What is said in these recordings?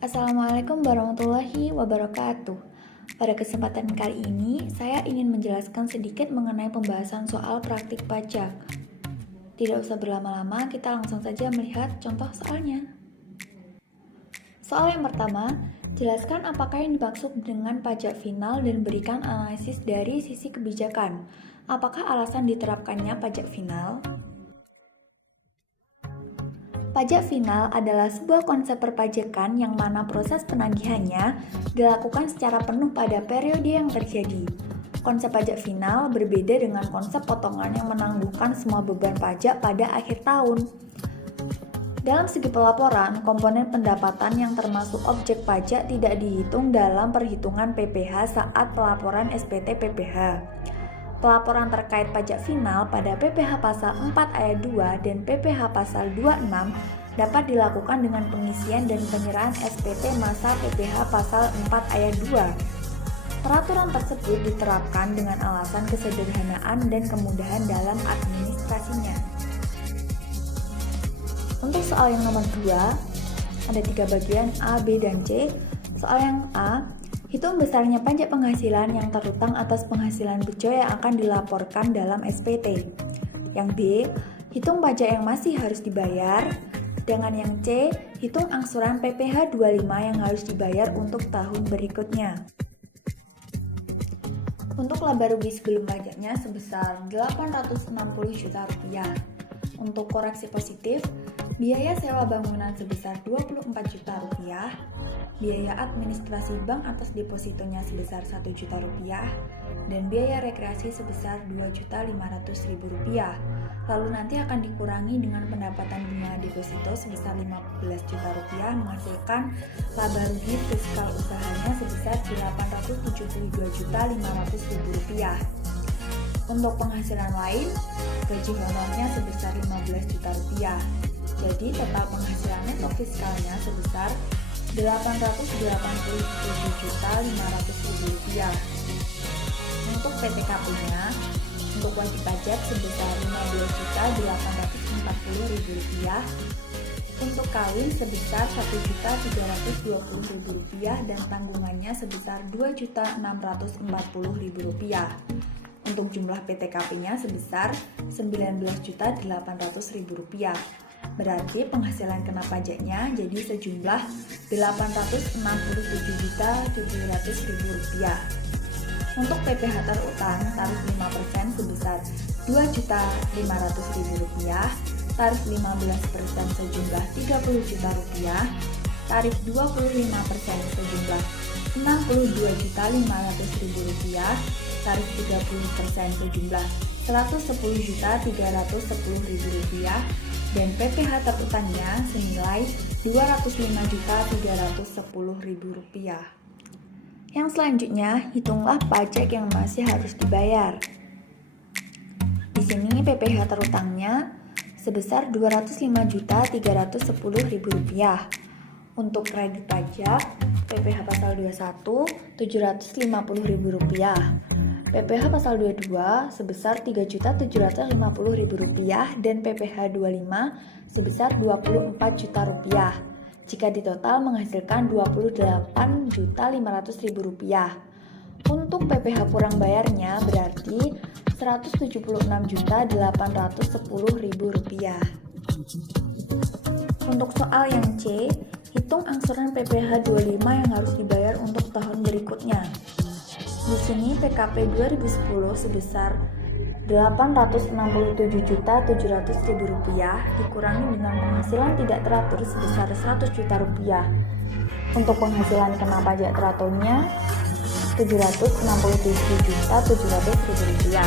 Assalamualaikum warahmatullahi wabarakatuh. Pada kesempatan kali ini, saya ingin menjelaskan sedikit mengenai pembahasan soal praktik pajak. Tidak usah berlama-lama, kita langsung saja melihat contoh soalnya. Soal yang pertama, jelaskan apakah yang dimaksud dengan pajak final dan berikan analisis dari sisi kebijakan. Apakah alasan diterapkannya pajak final? Pajak final adalah sebuah konsep perpajakan yang mana proses penagihannya dilakukan secara penuh pada periode yang terjadi. Konsep pajak final berbeda dengan konsep potongan yang menangguhkan semua beban pajak pada akhir tahun. Dalam segi pelaporan, komponen pendapatan yang termasuk objek pajak tidak dihitung dalam perhitungan PPh saat pelaporan SPT PPh. Pelaporan terkait pajak final pada PPh Pasal 4 Ayat 2 dan PPh Pasal 26 dapat dilakukan dengan pengisian dan penyerahan SPT masa PPh Pasal 4 Ayat 2. Peraturan tersebut diterapkan dengan alasan kesederhanaan dan kemudahan dalam administrasinya. Untuk soal yang nomor 2, ada 3 bagian A, B, dan C. Soal yang A, hitung besarnya pajak penghasilan yang terutang atas penghasilan bejo yang akan dilaporkan dalam SPT. Yang B, hitung pajak yang masih harus dibayar. Dengan yang C, hitung angsuran PPh 25 yang harus dibayar untuk tahun berikutnya. Untuk laba rugi sebelum pajaknya sebesar 860 juta rupiah. Untuk koreksi positif, biaya sewa bangunan sebesar 24 juta rupiah, biaya administrasi bank atas depositonya sebesar 1 juta rupiah, dan biaya rekreasi sebesar 2.500.000 rupiah. Lalu nanti akan dikurangi dengan pendapatan bunga deposito sebesar 15 juta rupiah menghasilkan laba rugi fiskal usahanya sebesar 872.500.000 rupiah. Untuk penghasilan lain, gaji honornya sebesar 15 juta rupiah. Jadi total penghasilan neto fiskalnya sebesar 887.500.000 rupiah. Untuk PTKP-nya, untuk wajib pajak sebesar 15.840.000 rupiah. Untuk kawin sebesar 1.320.000 rupiah dan tanggungannya sebesar 2.640.000 rupiah. Untuk jumlah PTKP-nya sebesar 19.800.000 rupiah. Berarti penghasilan kena pajaknya jadi sejumlah 867.700.000 rupiah. Untuk PPh terutang, tarif 5% sebesar 2.500.000 rupiah, tarif 15% sejumlah 30 juta rupiah, tarif 25% sejumlah 62.500.000 rupiah, tarif 30% sejumlah 110.310.000 rupiah, dan PPh terutangnya senilai 205.310.000 rupiah. Yang selanjutnya, hitunglah pajak yang masih harus dibayar. Di sini PPh terutangnya sebesar 205.310.000 rupiah. Untuk kredit pajak, PPh Pasal 21, 750.000 rupiah. PPh Pasal 22 sebesar 3.750.000 rupiah dan PPh 25 sebesar 24 juta rupiah. Jika ditotal menghasilkan 28.500.000 rupiah. Untuk PPh kurang bayarnya berarti 176.810.000 rupiah. Untuk soal yang C, hitung angsuran PPh 25 yang harus dibayar untuk tahun berikutnya. Di sini PKP 2010 sebesar 867.700.000 rupiah dikurangi dengan penghasilan tidak teratur sebesar 100 juta rupiah. Untuk penghasilan kena pajak teraturnya 767.700.000 rupiah.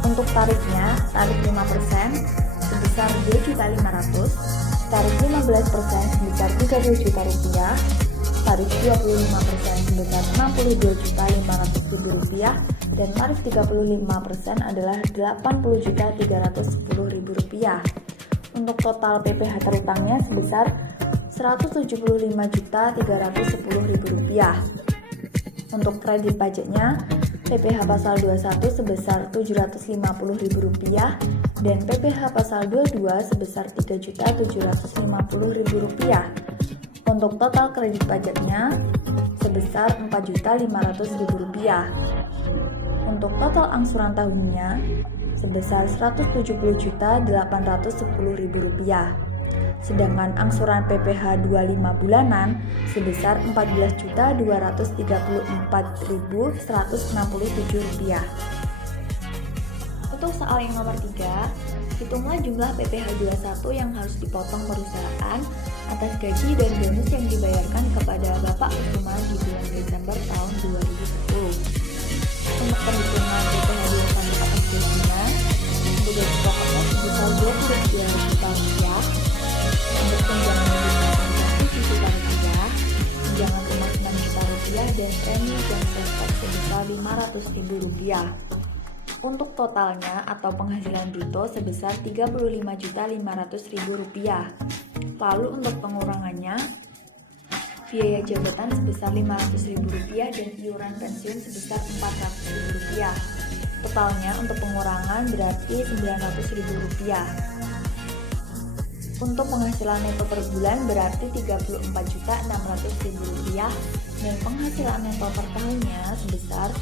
Untuk tarifnya, tarif 5% sebesar 2.500.000, tarif 15% sebesar 30 juta rupiah, tarif 25% sebesar 62.500.000 rupiah, dan tarif 35% adalah 80.310.000 rupiah. Untuk total PPh terutangnya sebesar 175.310.000 rupiah. Untuk kredit pajaknya, PPh Pasal 21 sebesar 750.000 rupiah dan PPh Pasal 22 sebesar 3.750.000 rupiah. Untuk total kredit pajaknya sebesar Rp4.500.000. Untuk total angsuran tahunnya sebesar Rp170.810.000. Sedangkan angsuran PPh 25 bulanan sebesar Rp14.234.167. Untuk soal yang nomor 3, hitunglah jumlah PPh 21 yang harus dipotong perusahaan atas gaji dan bonus yang dibayarkan kepada Bapak Kusuma di bulan Desember tahun 2010. Untuk perhitungan PPh 21 atas gajinya, untuk gaji pokoknya sebesar Rp22 juta, untuk tunjangan hidup Rp7 juta, tunjangan rumah Rp6 juta, dan premi jam sostek sebesar Rp500.000. Untuk totalnya atau penghasilan bruto sebesar Rp35.500.000. Lalu untuk pengurangannya, biaya jabatan sebesar Rp500.000 dan iuran pensiun sebesar Rp400.000. Totalnya untuk pengurangan berarti Rp900.000. Untuk penghasilan neto per bulan berarti Rp34.600.000 dan penghasilan neto per tahunnya sebesar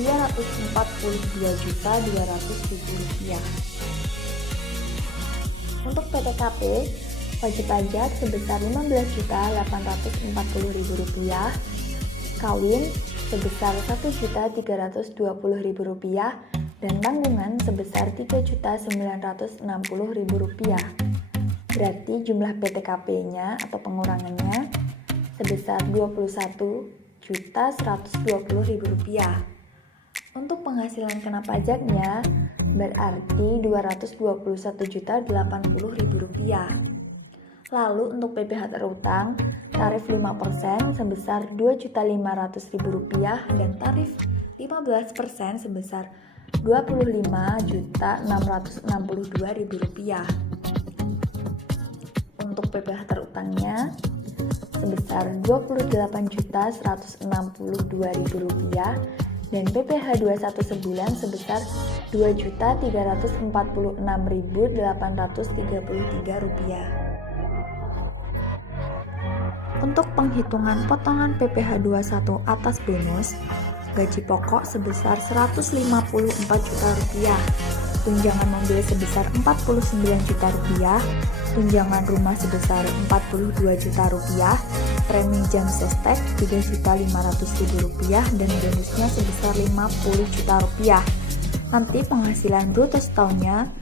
Rp242.200.000. Untuk PTKP, wajib pajak sebesar Rp15.840.000, kawin sebesar Rp1.320.000, dan tanggungan sebesar Rp3.960.000. Berarti jumlah PTKP-nya atau pengurangannya sebesar Rp21.120.000. Untuk penghasilan kena pajaknya berarti Rp221.080.000. Lalu untuk PPh terutang, tarif 5% sebesar Rp2.500.000 dan tarif 15% sebesar Rp25.662.000. Untuk PPh terutangnya sebesar Rp28.162.000 dan PPh 21 sebulan sebesar Rp2.346.833. Untuk penghitungan potongan PPh 21 atas bonus, gaji pokok sebesar Rp154 juta, tunjangan mobil sebesar Rp49 juta, tunjangan rumah sebesar Rp42 juta, premi jam sostek Rp3.500.000 dan bonusnya sebesar Rp50 juta. Nanti penghasilan bruto setahunnya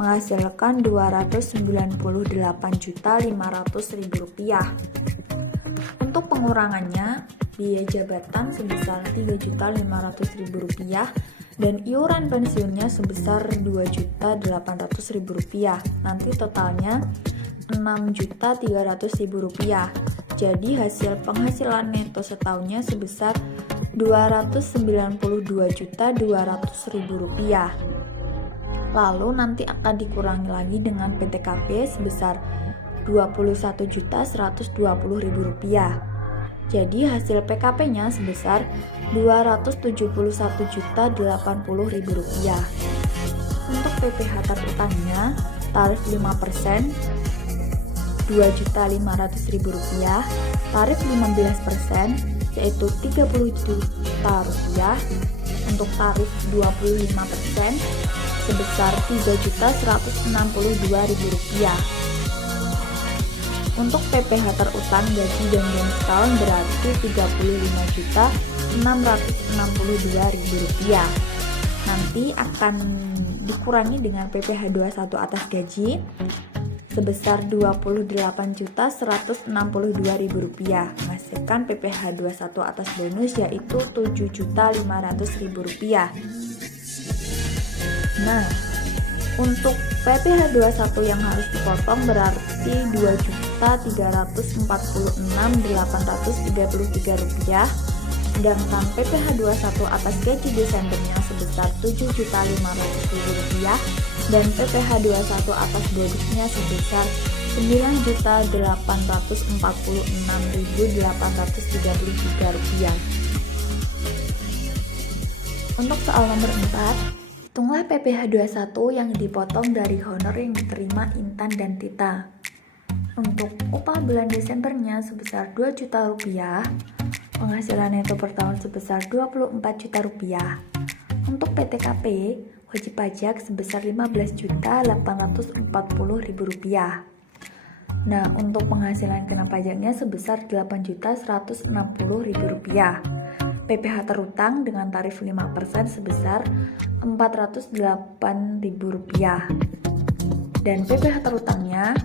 menghasilkan Rp298.500.000. Untuk pengurangannya, biaya jabatan sebesar Rp3.500.000 dan iuran pensiunnya sebesar Rp2.800.000. Nanti totalnya Rp6.300.000. Jadi hasil penghasilan neto setahunnya sebesar Rp292.200.000. Lalu nanti akan dikurangi lagi dengan PTKP sebesar Rp21.120.000. Jadi hasil PKP-nya sebesar Rp271.080.000. Untuk PPh terutangnya tarif 5% Rp2.500.000, tarif 15% yaitu Rp30 juta, untuk tarif 25% sebesar Rp3.162.000. Untuk PPh terutang gaji dan bonus tahun berarti Rp36.662.000. Nanti akan dikurangi dengan PPh 21 atas gaji sebesar Rp28.162.000, menghasilkan PPh 21 atas bonus yaitu Rp7.500.000. Nah, untuk PPh 21 yang harus dipotong berarti Rp2.346.833, sedangkan PPh 21 atas gaji Desembernya sebesar Rp7.500.000 dan PPh 21 atas bonusnya sebesar Rp9.846.833. Untuk soal nomor 4, hitunglah PPh 21 yang dipotong dari honor yang diterima Intan dan Tita. Untuk upah bulan Desembernya sebesar 2 juta rupiah, penghasilan neto per tahun sebesar 24 juta rupiah. Untuk PTKP, wajib pajak sebesar 15.840.000 rupiah. Nah, untuk penghasilan kena pajaknya sebesar 8.160.000 rupiah. PPh terutang dengan tarif 5% sebesar 408.000 rupiah. Dan PPh terutangnya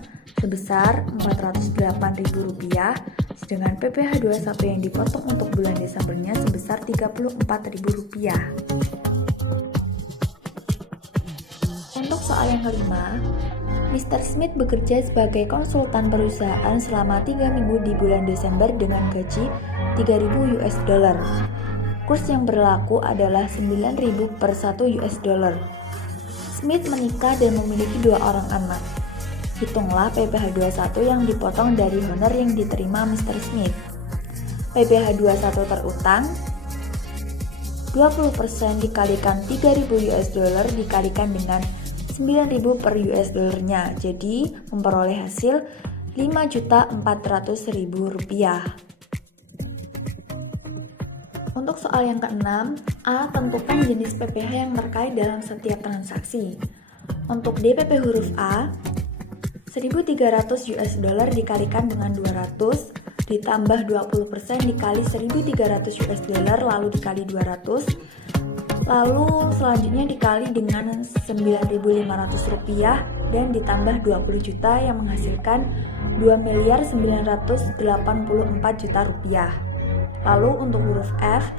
sebesar 408.000 rupiah, sedangkan PPh 21 yang dipotong untuk bulan Desembernya sebesar 34.000 rupiah. Untuk soal yang kelima, Mr. Smith bekerja sebagai konsultan perusahaan selama 3 minggu di bulan Desember dengan gaji 3.000 US dollar. Kurs yang berlaku adalah 9.000 per 1 US dollar. Smith menikah dan memiliki 2 orang anak. Hitunglah PPh 21 yang dipotong dari honor yang diterima Mr. Smith. PPh 21 terutang 20% dikalikan 3.000 US dollar dikalikan dengan 9.000 per US dollarnya, jadi memperoleh hasil 5.400.000 rupiah. Untuk soal yang keenam, A. Tentukan jenis PPh yang terkait dalam setiap transaksi. Untuk DPP huruf A, 1.300 US dollar dikalikan dengan 200 ditambah 20% dikali 1.300 US dollar lalu dikali 200, lalu selanjutnya dikali dengan 9.500 rupiah dan ditambah 20 juta yang menghasilkan 2.984 juta rupiah. Lalu untuk huruf F,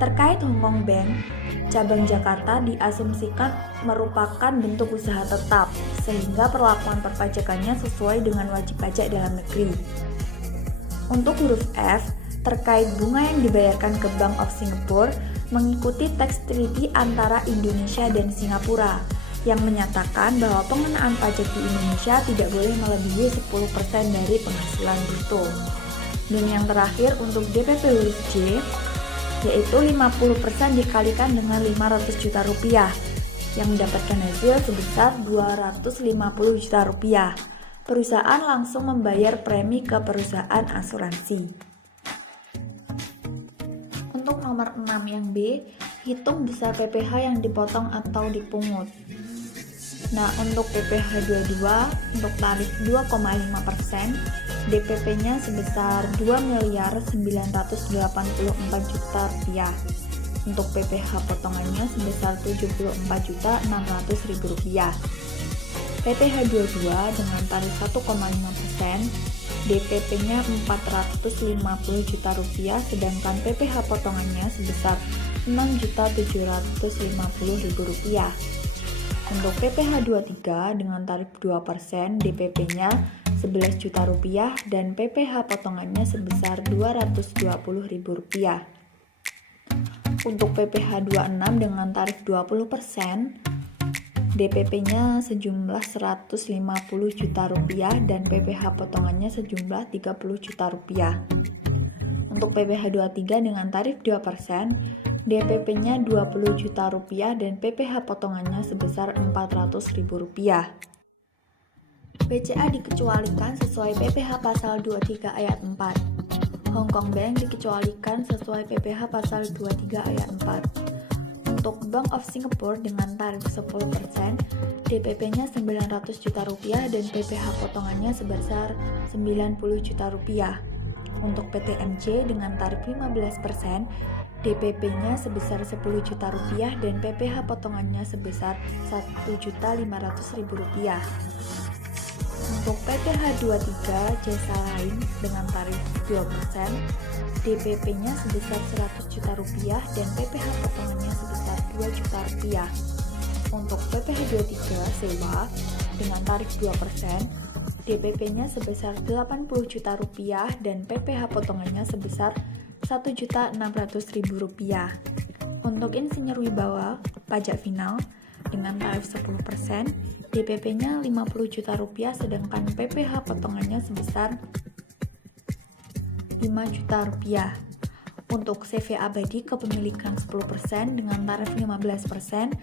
terkait Hong Kong Bank, cabang Jakarta diasumsikan merupakan bentuk usaha tetap, sehingga perlakuan perpajakannya sesuai dengan wajib pajak dalam negeri. Untuk huruf F, terkait bunga yang dibayarkan ke Bank of Singapore mengikuti tax treaty antara Indonesia dan Singapura yang menyatakan bahwa pengenaan pajak di Indonesia tidak boleh melebihi 10% dari penghasilan bruto. Dan yang terakhir untuk DPP huruf J, yaitu 50% dikalikan dengan 500 juta rupiah yang mendapatkan hasil sebesar 250 juta rupiah. Perusahaan langsung membayar premi ke perusahaan asuransi. Untuk nomor 6 yang B, hitung besar PPh yang dipotong atau dipungut. Nah, untuk PPh 22 untuk tarif 2,5%, DPP-nya sebesar 2.984 juta rupiah. Untuk PPh potongannya sebesar 74.600.000 rupiah. PPh 22 dengan tarif 1,5%, DPP-nya 450 juta rupiah, sedangkan PPh potongannya sebesar 6.750.000 rupiah. Untuk PPh 23 dengan tarif 2%, DPP-nya 11 juta rupiah dan PPh potongannya sebesar 220.000 rupiah. Untuk PPh 26 dengan tarif 20%, DPP-nya sejumlah 150 juta rupiah dan PPh potongannya sejumlah 30 juta rupiah. Untuk PPh 23 dengan tarif 2%, DPP-nya 20 juta rupiah dan PPh potongannya sebesar 400.000 rupiah. BCA dikecualikan sesuai PPh pasal 23 ayat 4. Hong Kong Bank dikecualikan sesuai PPh pasal 23 ayat 4. Untuk Bank of Singapore dengan tarif 10%, DPP-nya 900 juta rupiah dan PPh potongannya sebesar 90 juta rupiah. Untuk PTMJ dengan tarif 15%, DPP-nya sebesar 10 juta rupiah dan PPh potongannya sebesar 1.500.000 rupiah. Untuk PPh 23 jasa lain dengan tarif 2%, DPP-nya sebesar 100 juta rupiah dan PPh potongannya sebesar 2 juta rupiah. Untuk PPh 23 sewa dengan tarif 2%, DPP-nya sebesar 80 juta rupiah dan PPh potongannya sebesar 1.600.000 rupiah. Untuk insinyur wibawa pajak final dengan tarif 10%, DPP-nya 50 juta rupiah sedangkan PPh potongannya sebesar 5 juta rupiah. Untuk CV abadi kepemilikan 10% dengan tarif 15%,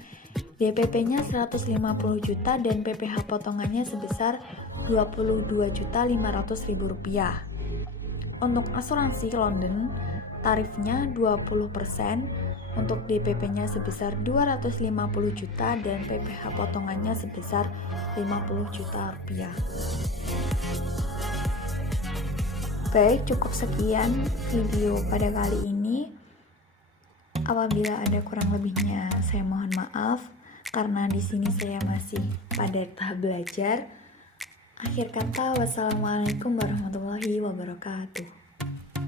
DPP-nya 150 juta dan PPh potongannya sebesar Rp22.500.000. Untuk asuransi London, tarifnya 20%, untuk DPP-nya sebesar 250 juta dan PPh potongannya sebesar 50 juta rupiah. Baik, cukup sekian video pada kali ini. Apabila ada kurang lebihnya, saya mohon maaf karena di sini saya masih pada tahap belajar. Akhir kata, wassalamualaikum warahmatullahi wabarakatuh.